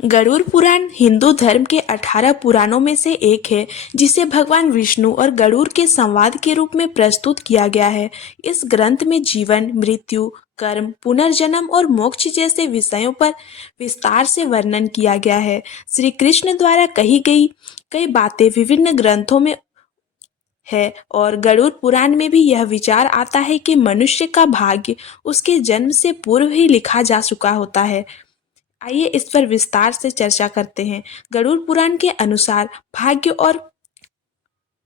गरुड़ पुराण हिंदू धर्म के 18 पुराणों में से एक है, जिसे भगवान विष्णु और गरुड़ के संवाद के रूप में प्रस्तुत किया गया है। इस ग्रंथ में जीवन, मृत्यु, कर्म, पुनर्जन्म और मोक्ष जैसे विषयों पर विस्तार से वर्णन किया गया है। श्री कृष्ण द्वारा कही गई कई बातें विभिन्न ग्रंथों में है और गरुड़ पुराण में भी यह विचार आता है कि मनुष्य का भाग्य उसके जन्म से पूर्व ही लिखा जा चुका होता है। आइए इस पर विस्तार से चर्चा करते हैं। गरुड़ पुराण के अनुसार भाग्य और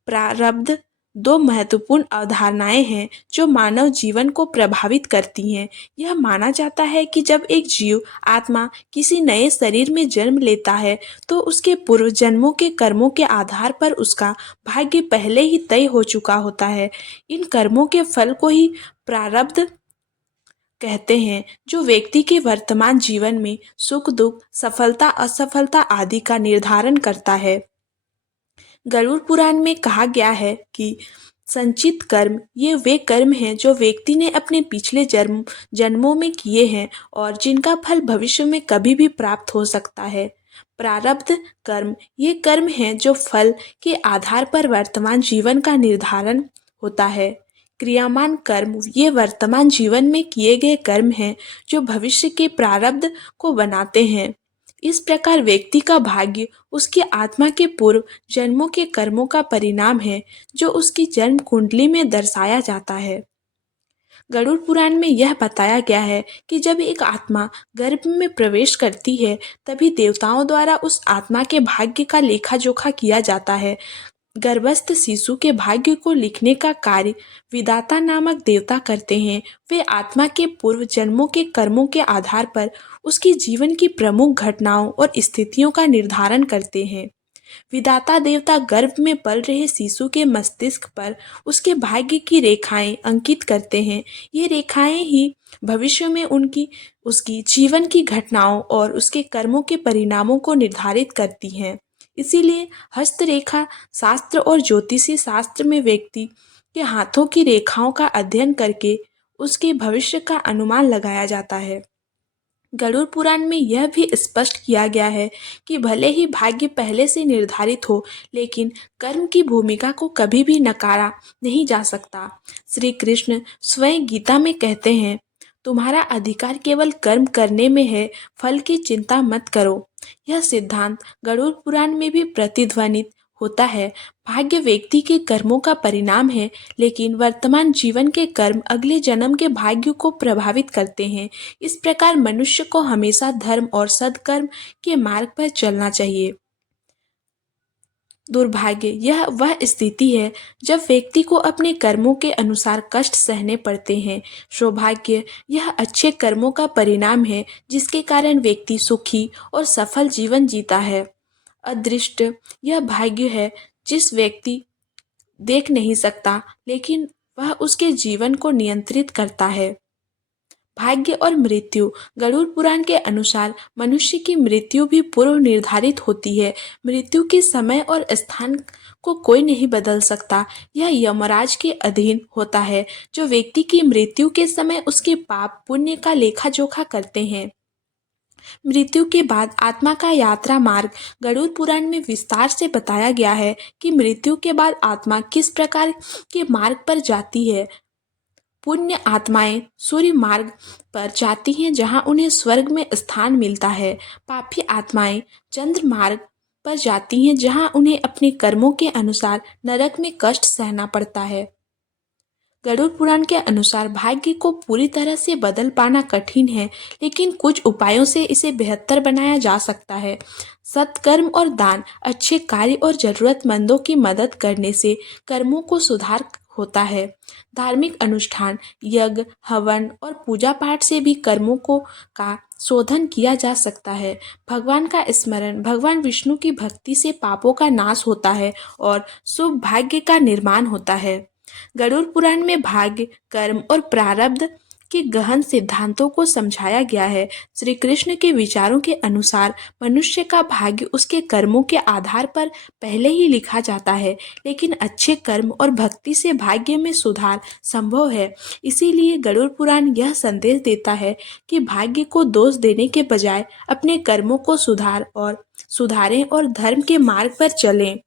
प्रारब्ध दो महत्वपूर्ण अवधारणाएं हैं जो मानव जीवन को प्रभावित करती हैं। यह माना जाता है कि जब एक जीव आत्मा किसी नए शरीर में जन्म लेता है तो उसके पूर्व जन्मों के कर्मों के आधार पर उसका भाग्य पहले ही तय हो चुका होता है। इन कर्मों के फल को ही प्रारब्ध कहते हैं, जो व्यक्ति के वर्तमान जीवन में सुख दुख, सफलता असफलता आदि का निर्धारण करता है। गरुड़ पुराण में कहा गया है कि संचित कर्म ये वे कर्म हैं जो व्यक्ति ने अपने पिछले जन्मों में किए हैं और जिनका फल भविष्य में कभी भी प्राप्त हो सकता है। प्रारब्ध कर्म ये कर्म हैं जो फल के आधार पर वर्तमान जीवन का निर्धारण होता है। क्रियामान कर्म ये वर्तमान जीवन में किए गए कर्म हैं जो भविष्य के प्रारब्ध को बनाते हैं। इस प्रकार व्यक्ति का भाग्य उसकी आत्मा के पूर्व जन्मों के कर्मों का परिणाम है, जो उसकी जन्म कुंडली में दर्शाया जाता है। गरुड़ पुराण में यह बताया गया है कि जब एक आत्मा गर्भ में प्रवेश करती है, तभी देवताओं द्वारा उस आत्मा के भाग्य का लेखा जोखा किया जाता है। गर्भस्थ शिशु के भाग्य को लिखने का कार्य विधाता नामक देवता करते हैं। वे आत्मा के पूर्व जन्मों के कर्मों के आधार पर उसकी जीवन की प्रमुख घटनाओं और स्थितियों का निर्धारण करते हैं। विधाता देवता गर्भ में पल रहे शिशु के मस्तिष्क पर उसके भाग्य की रेखाएं अंकित करते हैं। ये रेखाएं ही भविष्य में उसकी जीवन की घटनाओं और उसके कर्मों के परिणामों को निर्धारित करती हैं। इसीलिए हस्तरेखा शास्त्र और ज्योतिषी शास्त्र में व्यक्ति के हाथों की रेखाओं का अध्ययन करके उसके भविष्य का अनुमान लगाया जाता है। गरुड़ पुराण में यह भी स्पष्ट किया गया है कि भले ही भाग्य पहले से निर्धारित हो, लेकिन कर्म की भूमिका को कभी भी नकारा नहीं जा सकता। श्री कृष्ण स्वयं गीता में कहते हैं, तुम्हारा अधिकार केवल कर्म करने में है, फल की चिंता मत करो। यह सिद्धांत गरुड़ पुराण में भी प्रतिध्वनित होता है। भाग्य व्यक्ति के कर्मों का परिणाम है, लेकिन वर्तमान जीवन के कर्म अगले जन्म के भाग्य को प्रभावित करते हैं। इस प्रकार मनुष्य को हमेशा धर्म और सद्कर्म के मार्ग पर चलना चाहिए। दुर्भाग्य यह वह स्थिति है जब व्यक्ति को अपने कर्मों के अनुसार कष्ट सहने पड़ते हैं। सौभाग्य यह अच्छे कर्मों का परिणाम है, जिसके कारण व्यक्ति सुखी और सफल जीवन जीता है। अदृष्ट यह भाग्य है जिस व्यक्ति देख नहीं सकता, लेकिन वह उसके जीवन को नियंत्रित करता है। भाग्य और मृत्यु गरुड़ पुराण के अनुसार मनुष्य की मृत्यु भी पूर्व निर्धारित होती है। मृत्यु के समय और स्थान को कोई नहीं बदल सकता। यह यमराज के अधीन होता है, जो व्यक्ति की मृत्यु के समय उसके पाप पुण्य का लेखा जोखा करते हैं। मृत्यु के बाद आत्मा का यात्रा मार्ग गरुड़ पुराण में विस्तार से बताया गया है कि मृत्यु के बाद आत्मा किस प्रकार के मार्ग पर जाती है। पुण्य आत्माएं सूर्य मार्ग पर जाती हैं, जहां उन्हें स्वर्ग में स्थान मिलता है। पापी आत्माएं चंद्र मार्ग पर जाती हैं, जहां उन्हें अपने कर्मों के अनुसार नरक में कष्ट सहना पड़ता है। गरुड़ पुराण के अनुसार भाग्य को पूरी तरह से बदल पाना कठिन है, लेकिन कुछ उपायों से इसे बेहतर बनाया जा सकता है। सत्कर्म और दान, अच्छे कार्य और जरूरतमंदों की मदद करने से कर्मों को सुधार होता है। धार्मिक अनुष्ठान, यज्ञ, हवन और पूजा पाठ से भी कर्मों का शोधन किया जा सकता है। भगवान का स्मरण, भगवान विष्णु की भक्ति से पापों का नाश होता है और शुभ भाग्य का निर्माण होता है। गरुड़ पुराण में भाग्य, कर्म और प्रारब्ध के गहन सिद्धांतों को समझाया गया है। श्री कृष्ण के विचारों के अनुसार मनुष्य का भाग्य उसके कर्मों के आधार पर पहले ही लिखा जाता है, लेकिन अच्छे कर्म और भक्ति से भाग्य में सुधार संभव है। इसीलिए गरुड़ पुराण यह संदेश देता है कि भाग्य को दोष देने के बजाय अपने कर्मों को सुधारें और धर्म के मार्ग पर चलें।